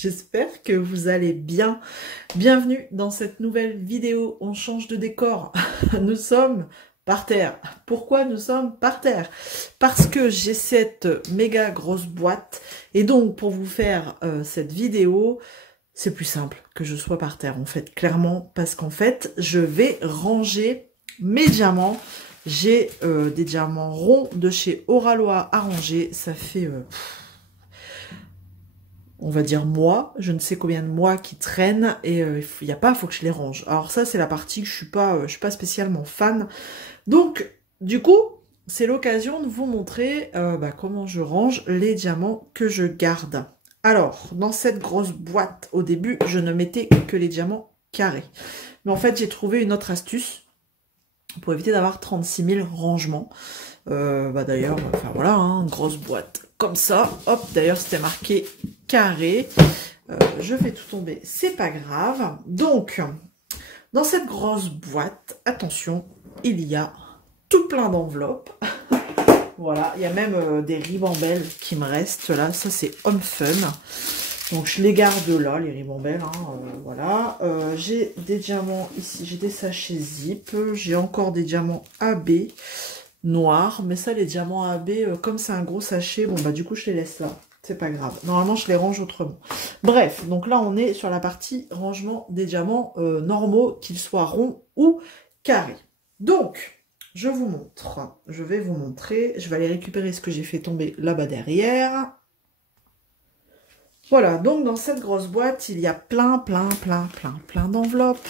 J'espère que vous allez bien. Bienvenue dans cette nouvelle vidéo. On change de décor. Nous sommes par terre. Pourquoi nous sommes par terre? Parce que j'ai cette méga grosse boîte. Et donc, pour vous faire cette vidéo, c'est plus simple que je sois par terre, en fait. Clairement, parce qu'en fait, je vais ranger mes diamants. J'ai des diamants ronds de chez Oralois à ranger. Ça fait... on va dire mois, je ne sais combien de mois qui traînent et il n'y a pas, faut que je les range. Alors ça, c'est la partie que je suis pas spécialement fan. Donc, du coup, c'est l'occasion de vous montrer comment je range les diamants que je garde. Alors, dans cette grosse boîte, au début, je ne mettais que les diamants carrés. Mais en fait, j'ai trouvé une autre astuce pour éviter d'avoir 36 000 rangements. D'ailleurs, enfin voilà, hein, une grosse boîte comme ça. Hop, d'ailleurs, c'était marqué carré. Je fais tout tomber, c'est pas grave. Donc, dans cette grosse boîte, attention, il y a tout plein d'enveloppes. Voilà, il y a même des ribambelles qui me restent là. Ça, c'est Home Fun. Donc, je les garde là, les ribambelles. Hein, voilà. J'ai des diamants ici. J'ai des sachets zip. J'ai encore des diamants AB noirs. Mais ça, les diamants AB, comme c'est un gros sachet, bon, bah, du coup, je les laisse là. C'est pas grave. Normalement, je les range autrement. Bref, donc là, on est sur la partie rangement des diamants normaux, qu'ils soient ronds ou carrés. Donc, je vous montre. Je vais vous montrer. Je vais aller récupérer ce que j'ai fait tomber là-bas derrière. Voilà, donc dans cette grosse boîte, il y a plein d'enveloppes.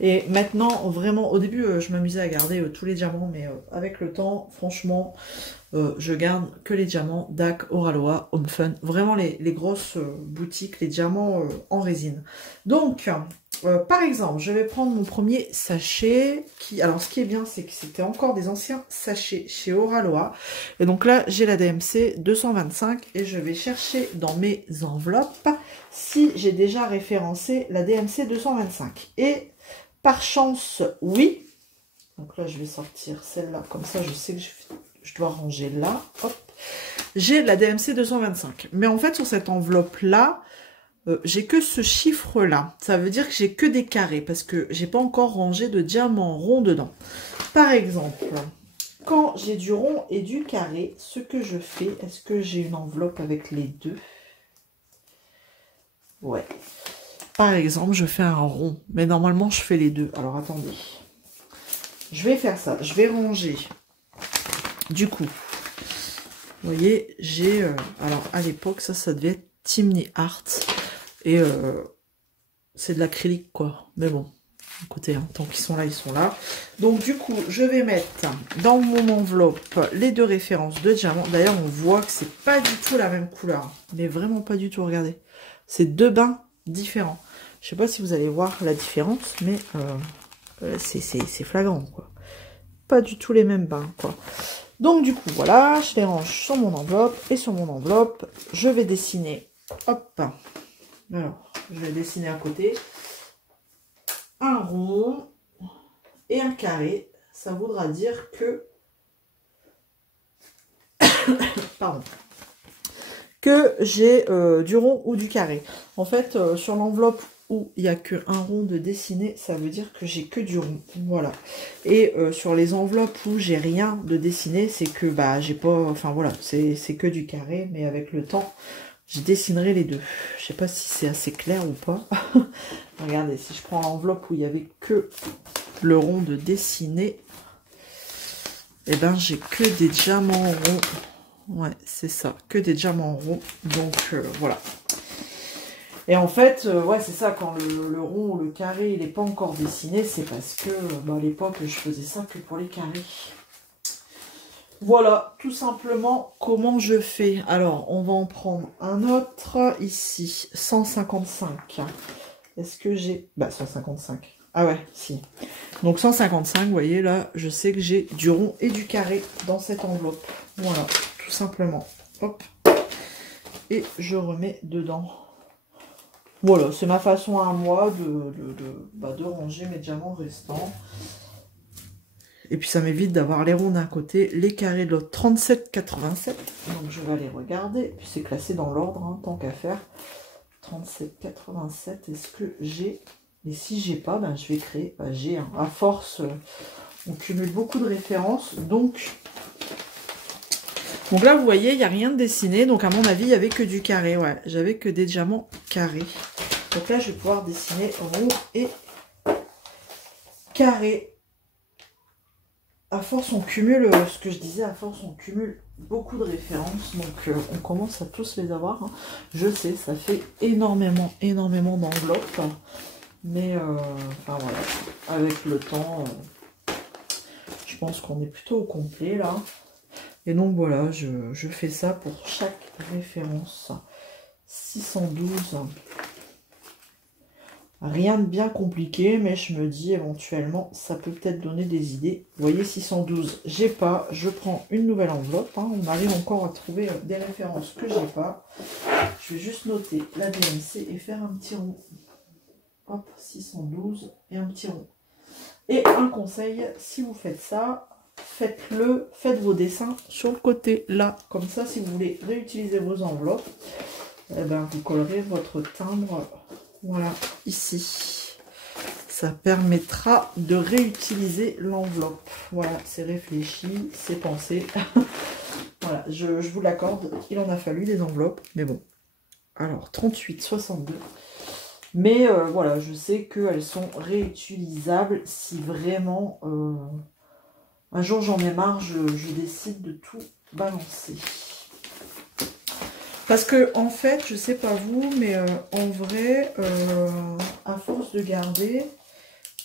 Et maintenant, vraiment, au début, je m'amusais à garder tous les diamants, mais avec le temps, franchement, je garde que les diamants DAC, Oralois, Home Fun. Vraiment les grosses boutiques, les diamants en résine. Donc, par exemple, je vais prendre mon premier sachet. Alors, ce qui est bien, c'est que c'était encore des anciens sachets chez Oralois. Et donc là, j'ai la DMC 225 et je vais chercher dans mes enveloppes si j'ai déjà référencé la DMC 225. Et par chance, oui. Donc là, je vais sortir celle-là. Comme ça, je sais que je dois ranger là. Hop. J'ai la DMC 225. Mais en fait, sur cette enveloppe-là, j'ai que ce chiffre-là. Ça veut dire que j'ai que des carrés parce que j'ai pas encore rangé de diamants ronds dedans. Par exemple, quand j'ai du rond et du carré, ce que je fais, est-ce que j'ai une enveloppe avec les deux? Ouais. Par exemple, je fais un rond, mais normalement, je fais les deux. Alors, attendez. Je vais faire ça. Je vais ranger. Du coup, vous voyez, j'ai... alors, à l'époque, ça devait être Timney Art. Et c'est de l'acrylique, quoi. Mais bon, écoutez, hein, tant qu'ils sont là, ils sont là. Donc, du coup, je vais mettre dans mon enveloppe les deux références de diamants. D'ailleurs, on voit que c'est pas du tout la même couleur. Mais vraiment pas du tout, regardez. C'est deux bains différents. Je sais pas si vous allez voir la différence, mais c'est flagrant, quoi. Pas du tout les mêmes bains, quoi. Donc, du coup, voilà, je les range sur mon enveloppe. Et sur mon enveloppe, je vais dessiner, hop, alors, je vais dessiner à côté un rond et un carré. Ça voudra dire que... pardon. Que j'ai du rond ou du carré. En fait, sur l'enveloppe où il n'y a qu'un rond de dessiné, ça veut dire que j'ai que du rond. Voilà. Et sur les enveloppes où j'ai rien de dessiné, c'est que bah j'ai pas... Enfin voilà, c'est que du carré, mais avec le temps, je dessinerai les deux. Je sais pas si c'est assez clair ou pas. Regardez, si je prends l'enveloppe où il n'y avait que le rond de dessiné, eh ben j'ai que des diamants ronds. Ouais, c'est ça, que des diamants ronds. Donc, voilà. Et en fait, ouais, c'est ça, quand le rond ou le carré, il n'est pas encore dessiné, c'est parce que, à l'époque, je faisais ça que pour les carrés. Voilà, tout simplement, comment je fais. Alors, on va en prendre un autre, ici, 155. Est-ce que j'ai... 155. Ah ouais, si. Donc, 155, vous voyez, là, je sais que j'ai du rond et du carré dans cette enveloppe. Voilà. Tout simplement. Hop. Et je remets dedans. Voilà, c'est ma façon à moi de ranger mes diamants restants. Et puis ça m'évite d'avoir les ronds d'un côté, les carrés de l'autre. 37,87. Donc je vais aller regarder. Puis c'est classé dans l'ordre, hein, tant qu'à faire. 37, 87. Est-ce que j'ai? Et si j'ai pas, ben, je vais créer. Ben, j'ai, hein. À force, on cumule beaucoup de références. Donc là, vous voyez, il n'y a rien de dessiné. Donc, à mon avis, il n'y avait que du carré. Ouais, j'avais que des diamants carrés. Donc là, je vais pouvoir dessiner rond et carré. À force, on cumule, ce que je disais, à force, on cumule beaucoup de références. Donc, on commence à tous les avoir. Hein. Je sais, ça fait énormément d'enveloppes. Mais, enfin voilà, avec le temps, je pense qu'on est plutôt au complet, là. Et donc, voilà, je fais ça pour chaque référence. 612. Rien de bien compliqué, mais je me dis éventuellement, ça peut peut-être donner des idées. Vous voyez, 612, j'ai pas. Je prends une nouvelle enveloppe. Hein. On arrive encore à trouver des références que j'ai pas. Je vais juste noter la DMC et faire un petit rond. Hop, 612 et un petit rond. Et un conseil, si vous faites ça, faites vos dessins sur le côté là. Comme ça, si vous voulez réutiliser vos enveloppes, eh ben, vous collerez votre timbre. Voilà, ici. Ça permettra de réutiliser l'enveloppe. Voilà, c'est réfléchi, c'est pensé. Voilà, je vous l'accorde, il en a fallu des enveloppes, mais bon. Alors, 38, 62. Mais voilà, je sais qu'elles sont réutilisables si vraiment un jour j'en ai marre, je décide de tout balancer. Parce que, en fait, je sais pas vous, mais en vrai, à force de garder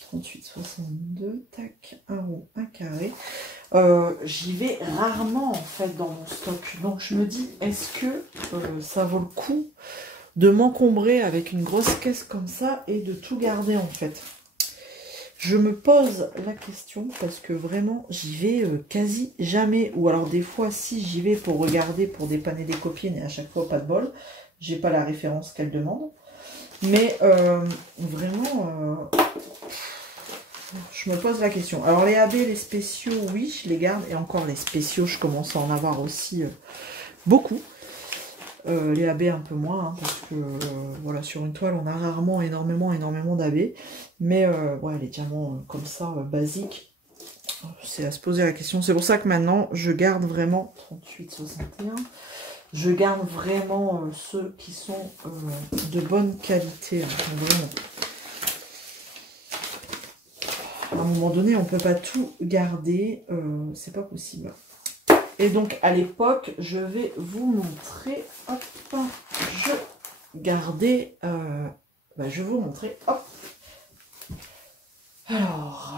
38, 62, tac, un rond, un carré, j'y vais rarement, en fait, dans mon stock. Donc, je me dis, est-ce que ça vaut le coup de m'encombrer avec une grosse caisse comme ça et de tout garder, en fait? Je me pose la question parce que vraiment, j'y vais quasi jamais. Ou alors des fois, si j'y vais pour regarder, pour dépanner des copines, et à chaque fois, pas de bol. J'ai pas la référence qu'elles demandent. Mais vraiment, je me pose la question. Alors les AB, les spéciaux, oui, je les garde. Et encore, les spéciaux, je commence à en avoir aussi beaucoup. Les AB un peu moins, hein, parce que voilà, sur une toile, on a rarement énormément d'AB. Mais ouais, les diamants comme ça, basiques, c'est à se poser la question. C'est pour ça que maintenant, je garde vraiment 38, 61. Je garde vraiment ceux qui sont de bonne qualité. Hein, vraiment. À un moment donné, on peut pas tout garder. C'est pas possible. Et donc, à l'époque, je vais vous montrer. Hop, je gardais. Je vais vous montrer. Hop. Alors,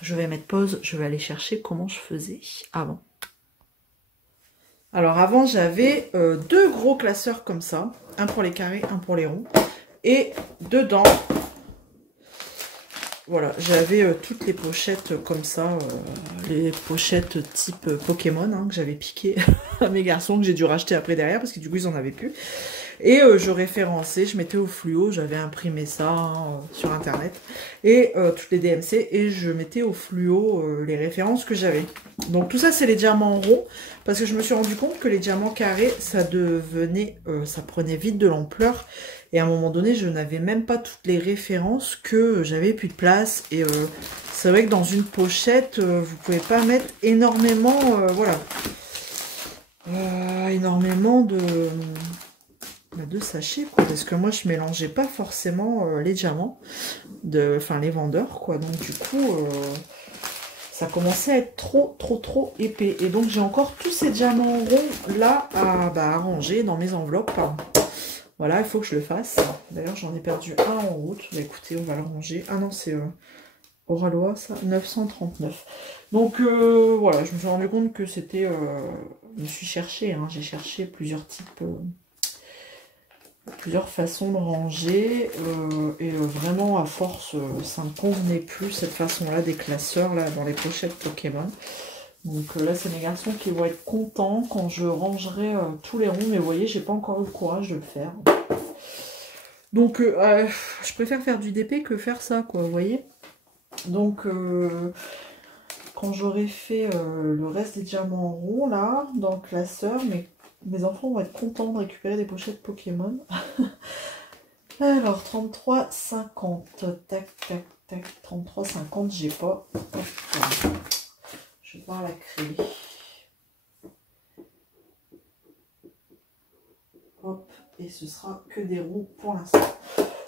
je vais mettre pause. Je vais aller chercher comment je faisais avant. Alors, avant, j'avais deux gros classeurs comme ça. Un pour les carrés, un pour les ronds. Et dedans, voilà, j'avais toutes les pochettes comme ça, les pochettes type Pokémon hein, que j'avais piqué à mes garçons, que j'ai dû racheter après derrière parce que du coup ils en avaient plus. Et je référençais, je mettais au fluo, j'avais imprimé ça hein, sur internet, et toutes les DMC, et je mettais au fluo les références que j'avais. Donc tout ça c'est les diamants ronds, parce que je me suis rendu compte que les diamants carrés, ça devenait, ça prenait vite de l'ampleur. Et à un moment donné, je n'avais même pas toutes les références que j'avais plus de place. Et c'est vrai que dans une pochette, vous pouvez pas mettre énormément, voilà, énormément de sachets, quoi. Parce que moi, je mélangeais pas forcément les diamants, enfin les vendeurs, quoi. Donc du coup, ça commençait à être trop épais. Et donc j'ai encore tous ces diamants ronds là à ranger dans mes enveloppes. Voilà, il faut que je le fasse. D'ailleurs, j'en ai perdu un en route. Bah, écoutez, on va le ranger. Ah non, c'est Oralois, ça, 939. Donc, voilà, je me suis rendu compte que c'était... je me suis cherché, hein, j'ai cherché plusieurs types, plusieurs façons de ranger. Et vraiment, à force, ça ne me convenait plus, cette façon-là, des classeurs, là, dans les pochettes Pokémon. Donc là, c'est mes garçons qui vont être contents quand je rangerai tous les ronds. Mais vous voyez, j'ai pas encore eu le courage de le faire. Donc, je préfère faire du DP que faire ça, quoi, vous voyez. Donc, quand j'aurai fait le reste des diamants ronds, là, dans le classeur, mes enfants vont être contents de récupérer des pochettes Pokémon. Alors, 33,50. Tac, tac, tac. 33,50, j'ai pas. Tac. Je vais voir la clé. Hop, et ce sera que des roues pour l'instant.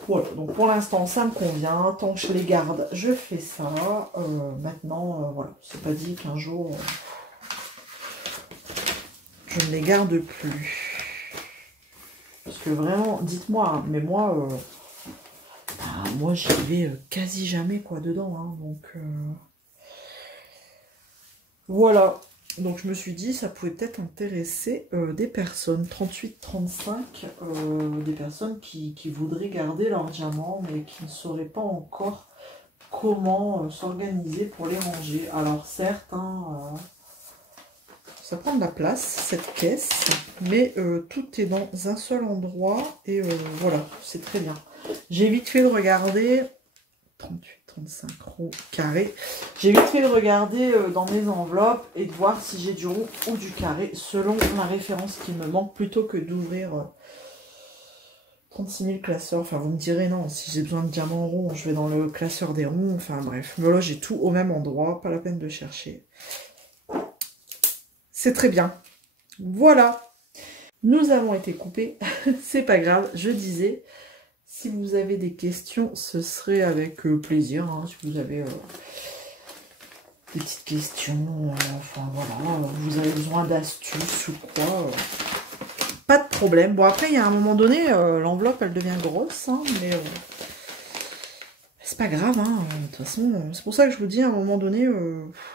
Voilà, donc pour l'instant ça me convient. Tant que je les garde, je fais ça. Maintenant, voilà, c'est pas dit qu'un jour je ne les garde plus. Parce que vraiment, dites-moi, hein, mais moi, moi j'y vais quasi jamais quoi dedans. Hein, donc voilà. Donc je me suis dit, ça pouvait peut-être intéresser des personnes, 38-35, des personnes qui voudraient garder leurs diamants, mais qui ne sauraient pas encore comment s'organiser pour les ranger. Alors certes, hein, ça prend de la place, cette caisse, mais tout est dans un seul endroit, et voilà, c'est très bien. J'ai vite fait de regarder... 38-35 roues carrés. J'ai vite fait de regarder dans mes enveloppes et de voir si j'ai du rond ou du carré selon la référence qui me manque plutôt que d'ouvrir 36 000 classeurs. Enfin, vous me direz non, si j'ai besoin de diamants ronds, je vais dans le classeur des ronds. Enfin, bref. Mais là, j'ai tout au même endroit. Pas la peine de chercher. C'est très bien. Voilà. Nous avons été coupés. C'est pas grave. Je disais... Si vous avez des questions, ce serait avec plaisir. Hein, si vous avez des petites questions, enfin voilà, vous avez besoin d'astuces ou quoi, pas de problème. Bon, après, il y a un moment donné, l'enveloppe, elle devient grosse, hein, mais c'est pas grave. Hein, de toute façon, c'est pour ça que je vous dis, à un moment donné,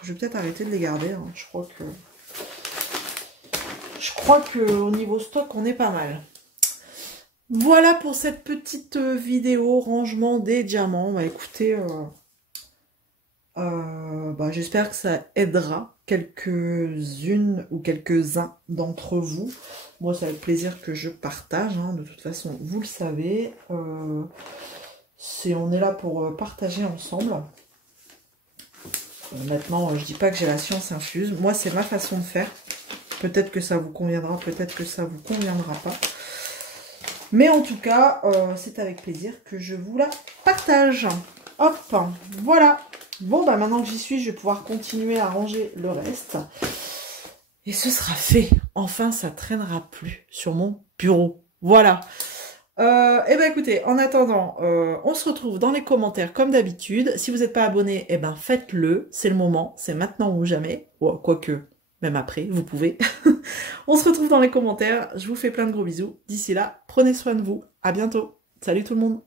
je vais peut-être arrêter de les garder. Hein, je crois que au niveau stock, on est pas mal. Voilà pour cette petite vidéo rangement des diamants. Bah écoutez, j'espère que ça aidera quelques-unes ou quelques-uns d'entre vous. Moi, c'est avec plaisir que je partage. Hein. De toute façon, vous le savez. On est là pour partager ensemble. Maintenant, je dis pas que j'ai la science infuse. Moi, c'est ma façon de faire. Peut-être que ça vous conviendra, peut-être que ça vous conviendra pas. Mais en tout cas, c'est avec plaisir que je vous la partage. Hop, voilà. Bon, bah maintenant que j'y suis, je vais pouvoir continuer à ranger le reste. Et ce sera fait. Enfin, ça traînera plus sur mon bureau. Voilà. Et ben écoutez, en attendant, on se retrouve dans les commentaires comme d'habitude. Si vous n'êtes pas abonné, eh ben faites-le. C'est le moment. C'est maintenant ou jamais. Oh, quoique, même après, vous pouvez. On se retrouve dans les commentaires. Je vous fais plein de gros bisous. D'ici là, prenez soin de vous. À bientôt. Salut tout le monde.